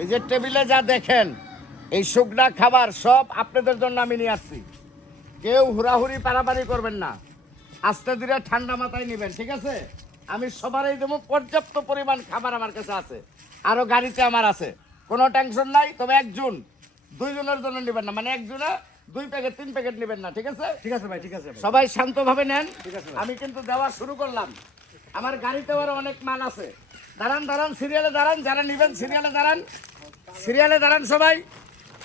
এই যে টেবিলে যা দেখেন এই শুকনা খাবার সব আপনাদের জন্য আমি নিয়ে আসছি। কেউ হুড়াহুড়ি পারাপারি করবেন না। আস্তে ধীরে ঠান্ডা মাথায় নেবেন ঠিক আছে? আমি সবারই দেবো পর্যাপ্ত পরিমাণ খাবার আমার কাছে আছে। আরও গাড়িতে আমার আছে। কোনো টেনশন নাই তবে একজন দুইজনের জন্য নেবেন না। মানে একজনে দুই প্যাকেট তিন প্যাকেট নেবেন না ঠিক আছে? ঠিক আছে ভাই ঠিক আছে সবাই শান্তভাবে নেন। ঠিক আছে। আমি কিন্তু দেওয়া শুরু করলাম। আমার গাড়িতে আরও অনেক মাল আছে। দাঁড়ান দাঁড়ান সিরিয়ালে দাঁড়ান যারা নিবেন সিরিয়ালে দাঁড়ান। সিরিয়ালে দাঁড়ান সবাই।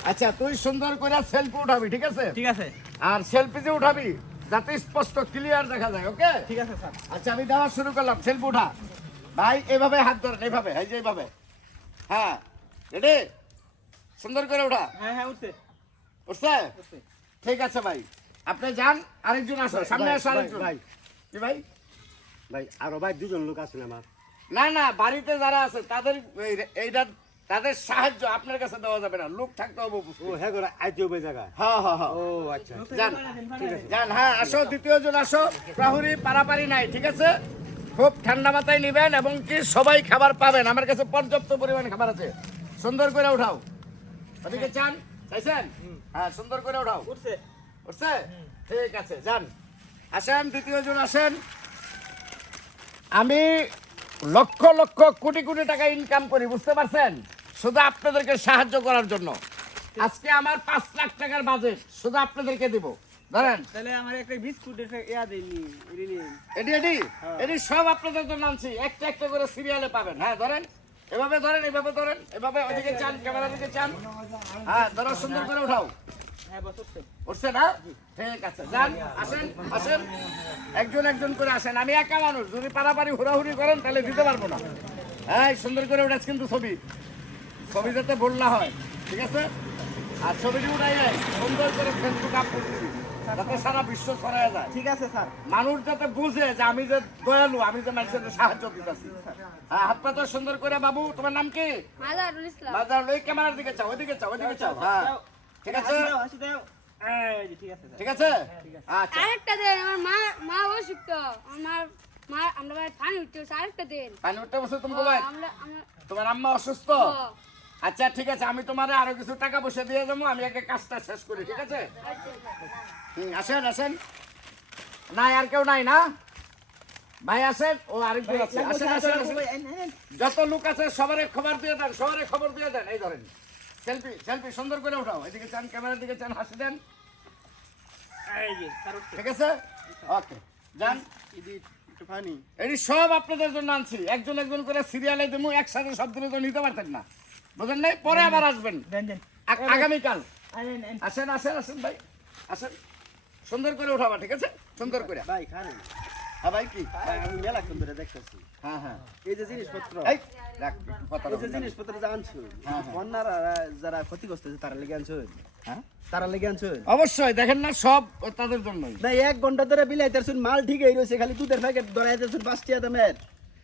আচ্ছা তুই সুন্দর করে সেলফি উঠাবি ঠিক আছে? ঠিক আছে। আর সেলফি যে উঠাবি যাতে স্পষ্ট ক্লিয়ার দেখা যায় ওকে ঠিক আছে স্যার। আচ্ছা আমি দেওয়া শুরু করলাম সেলফি উঠা। ভাই এভাবে হাত ধরেন এইভাবে এই যে এইভাবে হ্যাঁ রেডি সুন্দর করে উঠা। হ্যাঁ হ্যাঁ উঠছে। উঠছে? ঠিক আছে ভাই। আপনি যান আরেকজন আসো সামনে আসো আরেকজন। ভাই। কি ভাই? ভাই আরও ভাই দুজন লোক আছেন আমার? না না বাড়িতে যারা আছে তাদের এইটা তাদের সাহায্য আপনার কাছে দেওয়া যাবে না। লোক থাকতে হবে ও। হ্যাঁ করে আইতে হবে জায়গায়। হ্যাঁ হ্যাঁ হ্যাঁ। ও আচ্ছা যান যান হ্যাঁ আসো দ্বিতীয় জন আসো। প্রহরী পারাপারি নাই ঠিক আছে? খুব ঠান্ডা মাথায় নিবেন এবং কি সবাই খাবার পাবেন। আমার কাছে পর্যাপ্ত পরিমাণ খাবার আছে। সুন্দর করে উঠাও। ওদিকে চান চাইছেন? হ্যাঁ সুন্দর করে উঠাও। উঠছে। উঠছে? ঠিক আছে যান। আসেন দ্বিতীয় জন আসেন। আমি লক্ষ লক্ষ কোটি কোটি টাকা ইনকাম করি বুঝতে পারছেন? শুধু আপনাদেরকে সাহায্য করার জন্য। আজকে আমার পাঁচ লাখ টাকার বাজেট শুধু আপনাদেরকে দিব। ধরেন? তাহলে আমার একটা বিস্কুট ইয়া দেয়নি এটি এটি এটি সব আপনাদের জন্য আনছি। একটা একটা করে সিরিয়ালে পাবেন। হ্যাঁ ধরেন? এভাবে ধরেন এভাবে ধরেন এভাবে ওদিকে চান ক্যামেরা দিকে চান। হ্যাঁ ধরো সুন্দর করে উঠাও। উঠছে। উঠছে না? ঠিক আছে যান আসেন আসেন। একজন একজন করে আসেন। আমি একা মানুষ যদি পারাপারি হুড়াহুড়ি করেন তাহলে দিতে পারব না। হ্যাঁ সুন্দর করে উঠাস কিন্তু ছবি। ছবি যাতে ভুল না হয় ঠিক আছে? আর ছবিটি উঠাই সুন্দর করে ফেসবুক আপলোড দিবি যাতে সারা বিশ্ব ছড়ায় যায়। ঠিক আছে স্যার। মানুষ যাতে বুঝে যে আমি যে দয়ালু আমি যে মানুষের সাহায্য দিতেছি। হ্যাঁ হাত পা তো সুন্দর করে বাবু তোমার নাম কি? মাজারুল ইসলাম। বাজার ক্যামেরার দিকে চাও ওইদিকে চাও ওইদিকে চাও হ্যাঁ। ঠিক আছে? হাসি দাও হাসি দাও। এই যে ঠিক আছে ঠিক আছে? আচ্ছা। আরেকটা দেন আমার মা মা অসুস্থ আমার মা আমরা পানি উঠতে আরেকটা দেন। পানি উঠতে বসে তুমি তোমার আম্মা অসুস্থ? আচ্ছা ঠিক আছে আমি তোমার আরও কিছু টাকা পয়সা দিয়ে যাব আমি আগে কাজটা শেষ করি ঠিক আছে? হুম, আসেন আসেন। নাই আর কেউ নাই না? ভাই আসেন ও আরেকজন আছে। আসেন আসেন আসেন। যত লোক আছে সবারে খবর দিয়ে দেন সবারে খবর দিয়ে দেন এই ধরেন। সেলফি সেলফি সুন্দর করে উঠাও। এদিকে চান ক্যামেরার দিকে চান হাসি দেন। ঠিক আছে? ওকে যান। এটি সব আপনাদের জন্য আনছি। একজন একজন করে সিরিয়ালে দেবো একসাথে সব দিনে তো নিতে পারতেন না। বুঝলেন নাই? পরে আবার আসবেন। দেন দেন। আ- আগামীকাল। আসেন আসেন আসেন ভাই। আসেন। সুন্দর করে উঠাবা ঠিক আছে? সুন্দর করে। ভাই খান। হ্যাঁ ভাই কি? আমি মেলাক্ষণ ধরে দেখতেছি। হ্যাঁ হ্যাঁ। এই যে জিনিসপত্র। এই রাখ এই যে জিনিসপত্র যা আনছো হ্যাঁ, হ্যাঁ। বন্যার যারা ক্ষতিগ্রস্ত হয়েছে তারা লেগে আনছো? হ্যাঁ? তারা লেগে আনছো? অবশ্যই দেখেন না সব তাদের জন্যই। না এক ঘণ্টা ধরে বিলাইতেছুন মাল ঠিক হয়ে রয়েছে খালি দুধের প্যাকেট ধরাইতেছুন পাঁচটিয়া দামের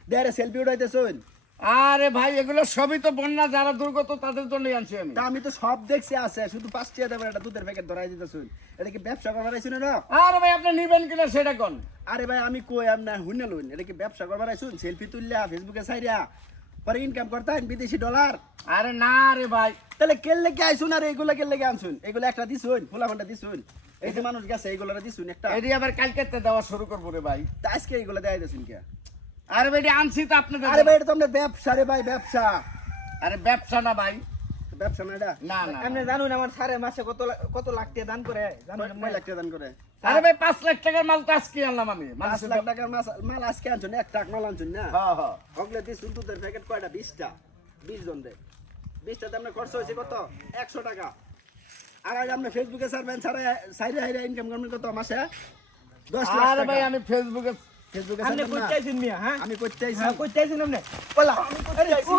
দেয়ারে সেলফি উঠাইতেছুন আরে ভাই এগুলো সবই তো বন্যা যারা দুর্গত তাদের জন্যই আনছি আমি। তা আমি তো সব দেখছি আছে শুধু পাঁচটিয়া দামের একটা দুধের প্যাকেট ধরাই দিতেছুন। এটা কি ব্যবসা করবার আইছুন না আরে ভাই আপনি নিবেন কিনা সেটা কোন? আরে ভাই আমি কই আপনার হুনে লইন এটা কি ব্যবসা করবার আইছুন? সেলফি তুললা ফেসবুকে ছাইরা। পরে ইনকাম করতেন বিদেশি ডলার আরে না রে ভাই। তাহলে কেলে কে আইছুন আর এইগুলো কেলে কে আনছুন? এগুলো একটা দিছুন ফুলা ঘণ্টা দিছুন। এই যে মানুষ গেছে এইগুলো দিছুন একটা। এটি আবার কালকে দেওয়া শুরু করব রে ভাই। তা আজকে এইগুলো দেয় দিছুন কে? আরে ভাই আনছি তো আপনাদের আরে ভাই এটা তো আপনার ব্যবসা রে ভাই ব্যবসা। আরে ব্যবসা না ভাই। ব্যবসা না এটা? না না আপনি জানুন আমার স্যারে মাসে কত লা- কত লাখ টাকা দান করে জানুন কয় লাখ টাকা দান করে? আরে ভাই পাঁচ লাখ টাকার মাল তো আজকে আনলাম আমি। পাঁচ মানুষের লাখ টাকার মাল আজকে আনছুন এক টাক মাল আনছুন না? হ্যাঁ হ্যাঁ অগলে দিছুন দুধের প্যাকেট কয়টা? বিশটা। বিশ জন দে বিশটাতে আপনার খরচ হয়েছে কত? একশো টাকা। আর আজ আপনি ফেসবুকে সারবেন সারা সাইডে হাইরে ইনকাম করবেন কত মাসে? দশ লাখ আরে ভাই আমি ফেসবুকে ফেসবুকে আপনি সারবেন না কইতে আইছেন মিয়া হ্যাঁ আমি করতে আইছি হ্যাঁ কইতে আইছেন আপনি বলা আমি করতে আইছি